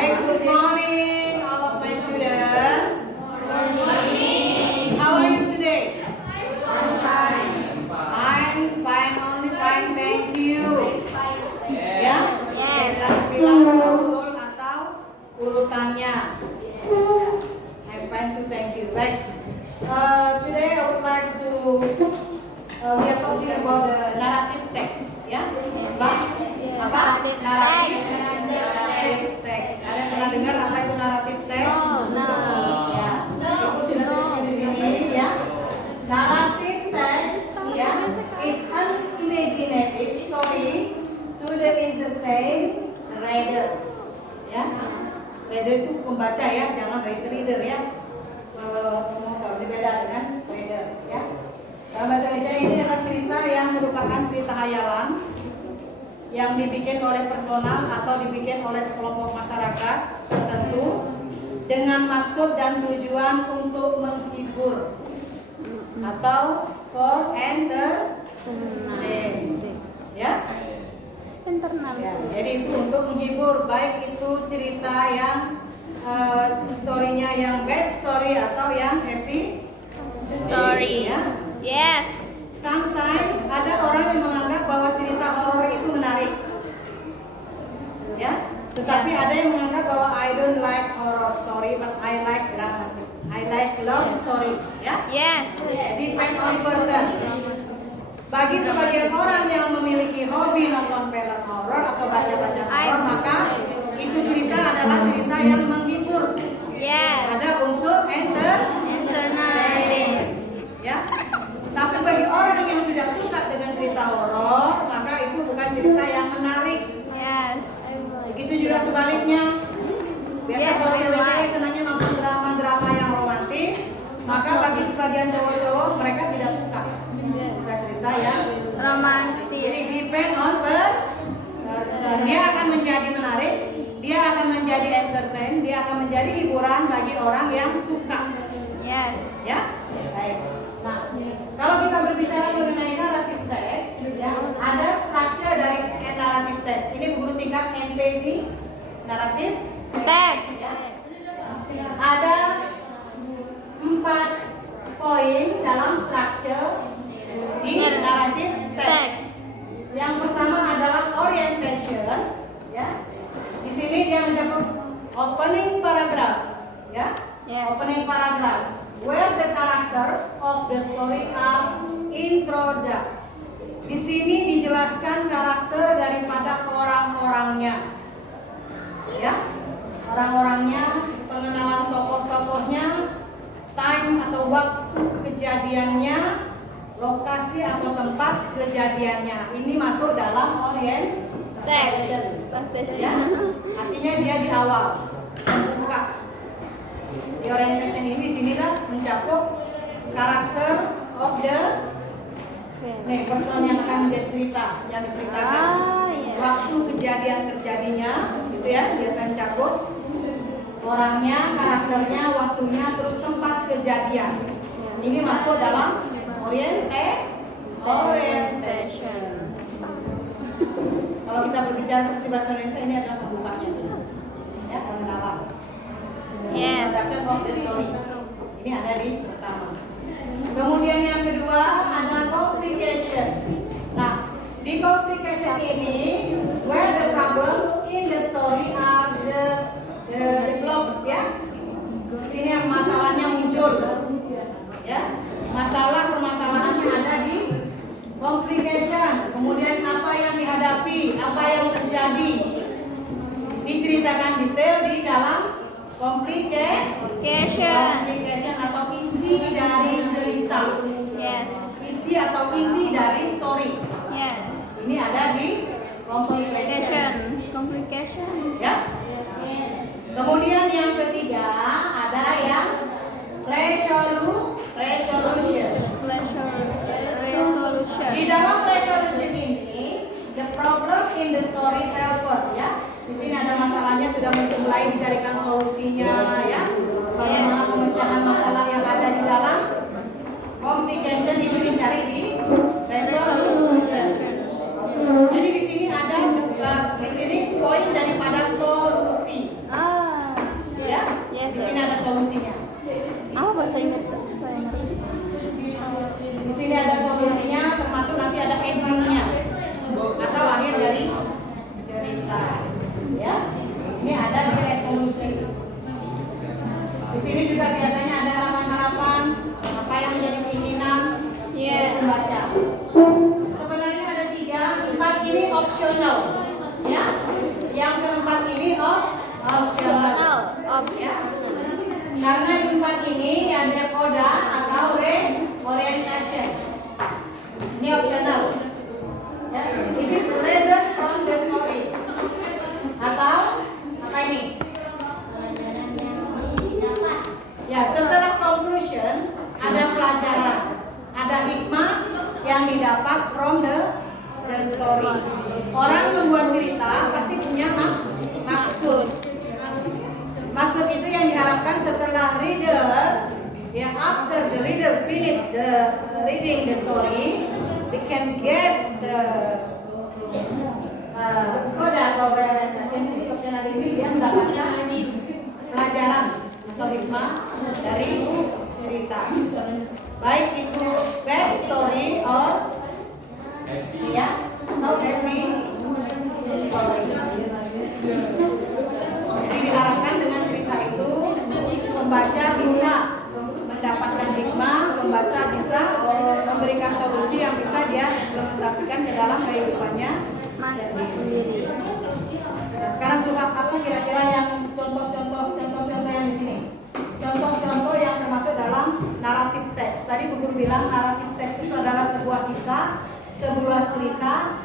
Baik, good morning all of my students. Good morning. How are you today? I'm fine. Fine, only fine, thank you. Ya? Yes. Kita bilang urut atau urutannya. I'm fine too, thank you. Baik. Today I would like to we are talking about the narrative text, ya? Apa? Narrative text. Ada yang pernah dengar apa itu narrative text? No. Ya. Ibu sudah tulis di sini, ya. Narrative text, ya, is an imaginative story to the entertain reader. Ya. Reader itu pembaca ya, jangan reader ya. Berbeda dengan reader, ya. Dalam bahasa Indonesia ini adalah cerita yang merupakan cerita hayalan yang dibikin oleh personal atau dibikin oleh sekelompok masyarakat tertentu dengan maksud dan tujuan untuk menghibur atau for entertainment, ya. Ya, jadi itu untuk menghibur, baik itu cerita yang story-nya yang bad story atau yang happy Story. ya. Yes. Sometimes ada orang yang menganggap bahwa cerita horor itu menarik, ya. Tetapi ada yang menganggap bahwa I don't like horror story, but I like dramatic. I like love story, ya. Yes. Depend on person. Bagi sebagian orang yang memiliki hobi nonton film horor atau baca-baca horor, maka itu cerita adalah cerita yang menghibur. Yes. Ada unsur entertainment, ya. Tapi bagi orang yang tidak suka dengan cerita horor, maka itu bukan cerita yang menarik. Yes. Begitu juga sebaliknya. Biasa kalau cewek-cewek senangnya nonton drama-drama yang romantis, maka bagi sebagian cowok-cowok mereka tidak suka. Bukan cerita yang Romantis. jadi depend on dia akan menjadi menarik, dia akan menjadi entertain, dia akan menjadi hiburan bagi orang yang suka. Yes. Ya, baik. Nah, kalau kita berbicara mengenai narrative text, ya, ada structure dari narrative text. Ini guru tingkat NPD, narrative Text. ya. Ada 4 poin dalam structure di narrative text. Yang pertama adalah orientation, ya. Di sini dia mencakup opening paragraph, ya. Yes. Opening paragraph, where the characters of the story are introduced. Di sini dijelaskan karakter daripada orang-orangnya, ya. Orang-orangnya, pengenalan tokoh-tokohnya, time atau waktu kejadiannya, lokasi atau tempat kejadiannya. Ini masuk dalam Text. ya. Artinya dia di awal buka. Di orientation ini di sinilah mencakup karakter of the person yang akan cerita, yang diceritakan. Yes. Waktu kejadian terjadinya, gitu ya, biasanya mencakup orangnya, karakternya, waktunya, terus tempat kejadian. Ini masuk dalam orientation. Kalau kita berbicara seperti bahasa Indonesia, ini adalah pembukanya, ya, pengenalan. Yes. Introduction of the story. Ini ada di pertama. Kemudian yang kedua ada complication. Nah, di complication ini, where the problems in the story are developed, ya. Di sini yang masalahnya muncul, ya. Permasalahannya ada di complication. Kemudian apa yang dihadapi, apa yang terjadi, diceritakan detail di dalam complication atau isi dari cerita. Yes. Isi atau inti dari story. Yes. Ini ada di complication. Complication. Ya. Yes. Kemudian yang ketiga ada yang resolution. Resolution. Di dalam resolution ini, the problem in the story solved, ya. Di sini ada masalahnya, sudah mulai dicarikan solusinya, ya. Bagaimana pemecahan masalah yang ada di dalam complication itu dicari di resolution. Jadi di sini ada di sini poin daripada solusi. Oh Ini ada di resolusi. Di sini juga biasanya ada harapan-harapan, apa yang menjadi keinginan pembaca. Sebenarnya ada 3, 4 ini optional, ya. Yang keempat ini optional. Ya. Karena di 4 ini ada koda atau orientation. Ini optional. Ya. It is lesson from the story. Atau apa ini? Ya, setelah conclusion ada pelajaran, ada hikmah yang didapat from the story. Orang membuat cerita pasti punya maksud. Maksud itu yang diharapkan setelah reader, ya after the reader finish the reading the story, they can get the koda atau orientation. Di optional ini dia mendapatkan pelajaran atau hikmah dari cerita, baik itu bad story or ya atau happy story. Jadi diharapkan dengan cerita itu pembaca bisa mendapatkan hikmah, pembaca bisa memberikan solusi yang bisa dia implementasikan ke dalam kehidupannya sendiri. Nah, sekarang coba apa kira-kira yang contoh-contoh yang di sini? Contoh-contoh yang termasuk dalam naratif teks. Tadi Bu Guru bilang naratif teks itu adalah sebuah kisah, sebuah cerita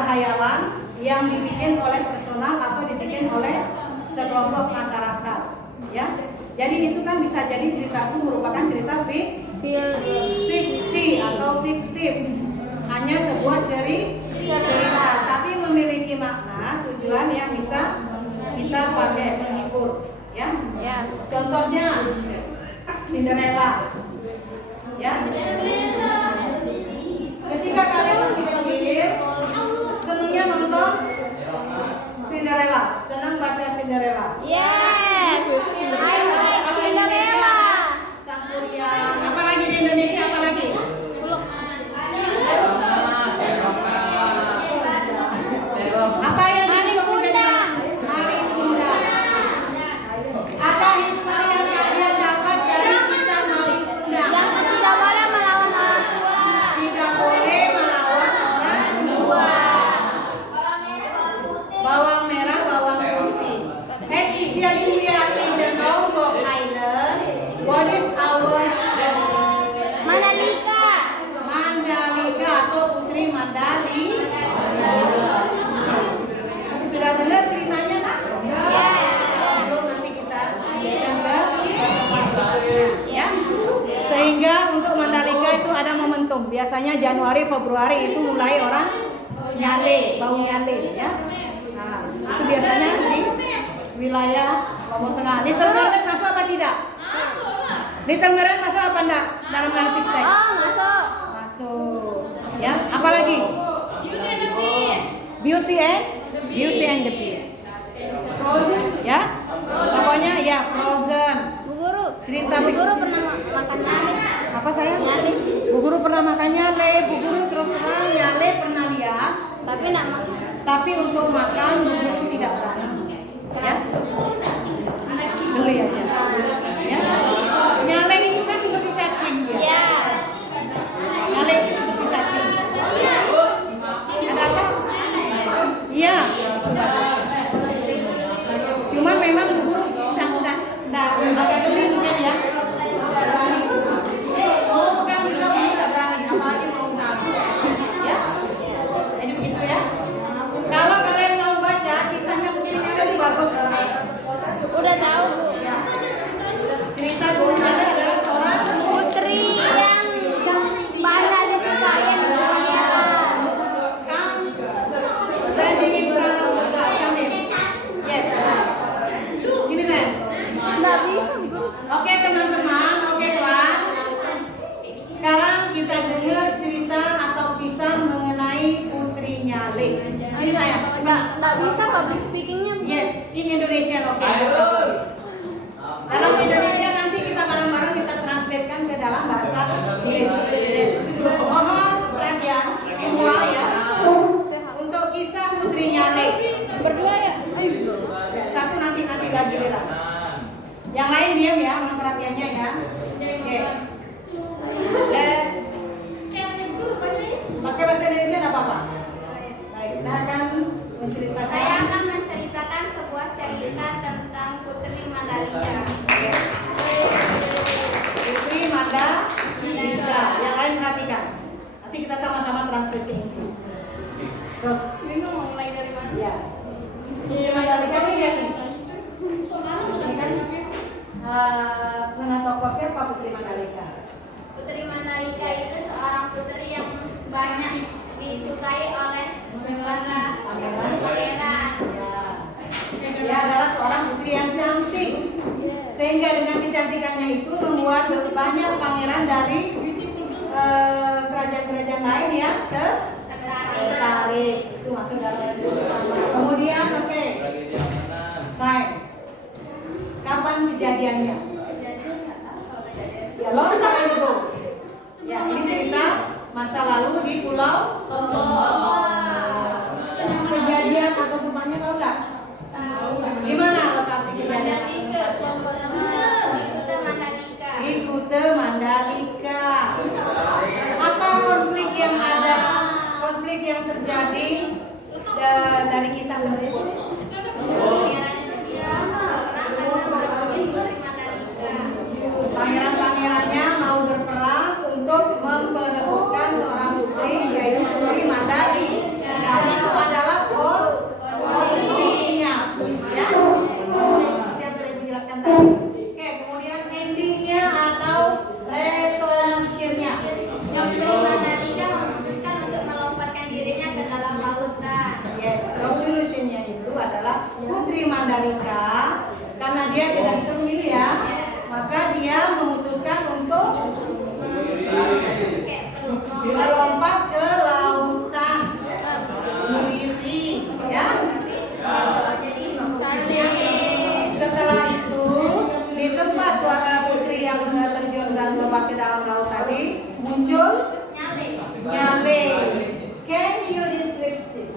hayalan yang dibikin oleh personal atau dibikin oleh sekelompok masyarakat. Ya, jadi itu kan bisa jadi cerita itu merupakan cerita fiksi atau fiktif, hanya sebuah cerita, tapi memiliki makna tujuan yang bisa kita pakai menghibur. Ya, contohnya Cinderella. Ya, ketika kalian masih kecil, senangnya nonton Cinderella, senang baca Cinderella. Yes, I like Cinderella. Sang Kurian. Apa lagi di Indonesia? Apa lagi? Apa yang Malin Kundang. Malin Kundang. Ada hikmah yang kalian dapat dari kisah Malin Kundang? Yang tidak boleh melawan orang tua. Tidak boleh melawan orang tua. Bawang merah, bawang putih. Especially we are in the Lombok Island. What is our Mandalika. Mandalika atau Putri Mandali? Sudah dengar ceritanya, Nak? Belum, nanti kita lanjutkan ke ya. Sehingga untuk Mandalika itu ada momentum. Biasanya Januari, Februari itu mulai orang bau nyale, ya. Nah, itu biasanya di wilayah Lombok Tengah. Little Mermaid masuk apa tidak? Little Mermaid masuk apa enggak dalam naratif teks? Masuk. Masuk. Ya, apa lagi? Beauty and the Beast. Ya, pokoknya ya Frozen. Bu Guru. Cerita Bu Guru pernah makan nyale. Apa saya? Nyale. Bu Guru pernah makan nyale. Bu Guru terus terang nyale pernah lihat, Tapi enggak makan. tapi untuk makan Bu Guru tidak berani. Ya, beli aja. Ya, nyale itu kan seperti cacing ya. Ya. Nyale itu seperti cacing. Ada apa? Iya, itu bagus. Cuma memang Bu Guru agak geli mungkin ya. Oh, bukan juga Bu Guru tidak berani, apalagi mau sama. Ya, jadi begitu ya. Kalau kalian mau baca kisahnya Putri Nyale itu bagus. Udah tahu, Bu. Ya. Cerita Putri Nyale adalah seorang Putri yang banyak disukain pangeran. Standing in front of the glass. Come in. Yes. Sini saya. Enggak bisa, Bu Guru. Oke teman-teman, oke kelas. Sekarang kita dengar cerita atau kisah mengenai Putri Nyale. Sini saya. Enggak bisa public speakingnya, Bu. Yes, in Indonesian, oke. Dalam Indonesia nanti kita bareng-bareng kita translatekan ke dalam bahasa Inggris. Mohon perhatian semua ya. Untuk kisah Putri Nyale. Berdua ya? Ayo. sudah giliran. Yang lain diam ya, mohon perhatiannya ya. Oke. Dan pakai bahasa Indonesia enggak apa-apa. Baik, saya akan menceritakan. Saya akan menceritakan sebuah cerita tentang Putri Mandalika. Yes. Putri Mandalika. Yang lain perhatikan. Nanti kita sama-sama translate ke Inggris. Terus, Ini mau mulai dari mana? ya. Putri Mandalika ini lihat nih. Mengenai tokoh siapa Putri Mandalika? Putri Mandalika itu seorang putri yang banyak disukai oleh para pangeran. Ya. Dia adalah seorang putri yang cantik. Sehingga dengan kecantikannya itu membuat banyak pangeran dari kerajaan-kerajaan lain ya tertarik. Itu masuk dalam kemudian oke. Baik. Kapan kejadiannya? Ya, long time ago. Ya, ini cerita masa lalu di Pulau Kejadian atau tempatnya tahu nggak? Di mana lokasi kejadian? Di Kuta Mandalika. Apa konflik yang ada? Konflik yang terjadi dari kisah tersebut? Pangeran-pangerannya mau berperang untuk memperebutkan seorang putri, yaitu Putri Mandalika. Nah, itu adalah konfliknya, ya. Seperti yang sudah Ibu jelaskan tadi. Oke, kemudian endingnya atau resolutionnya. Yang Putri Mandalika memutuskan untuk melompatkan dirinya ke dalam lautan. Yes, resolutionnya itu adalah Putri Mandalika karena dia tidak bisa memilih ya. Maka dia memutuskan untuk melompat ke lautan sendiri, ya. Setelah itu di tempat putri yang terjun dan melompat ke dalam laut tadi muncul nyale. Can you describe it?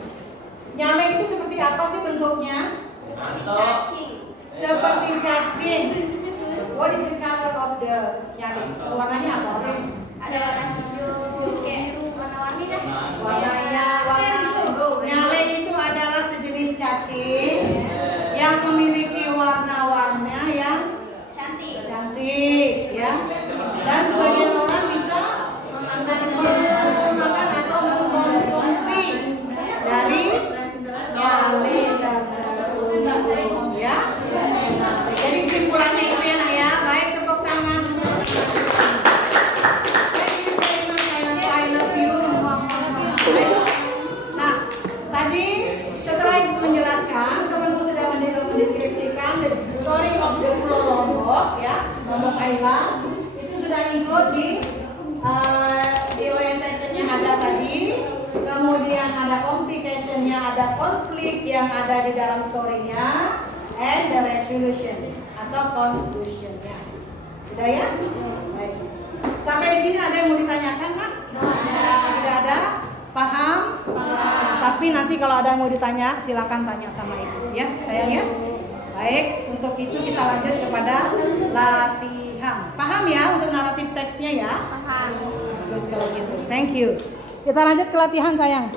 Nyale itu seperti apa sih bentuknya? Seperti cacing. What is the color of the nyale? Warnanya apa? Ada warna hijau, kayak biru, warna-warni dah. Warna nyale itu adalah sejenis cacing yang memiliki warna-warna yang cantik, ya. Dan sebagian orang bisa memakan atau mengkonsumsi dari nyale tersebut, ya. Jadi kesimpulannya itu ya, Nak ya. Baik, tepuk tangan. Thank you very much. I love you. Nah, tadi setelah Ibu menjelaskan, temanku sudah mendeskripsikan the story of the Pulau Lombok, ya, Lombok Island. Itu sudah include di orientationnya ada tadi. Kemudian ada complicationnya, ada konflik yang ada di dalam story-nya, and the resolution atau conclusion-nya. Sudah ya? Baik. Sampai di sini ada yang mau ditanyakan, Kak? Tidak ada? Paham? Tapi nanti kalau ada yang mau ditanya, silakan tanya sama Ibu, ya, sayang ya. Baik, untuk itu kita lanjut kepada latihan. Paham ya untuk naratif teksnya ya? Paham. Bagus kalau gitu. Thank you. Kita lanjut ke latihan, sayang.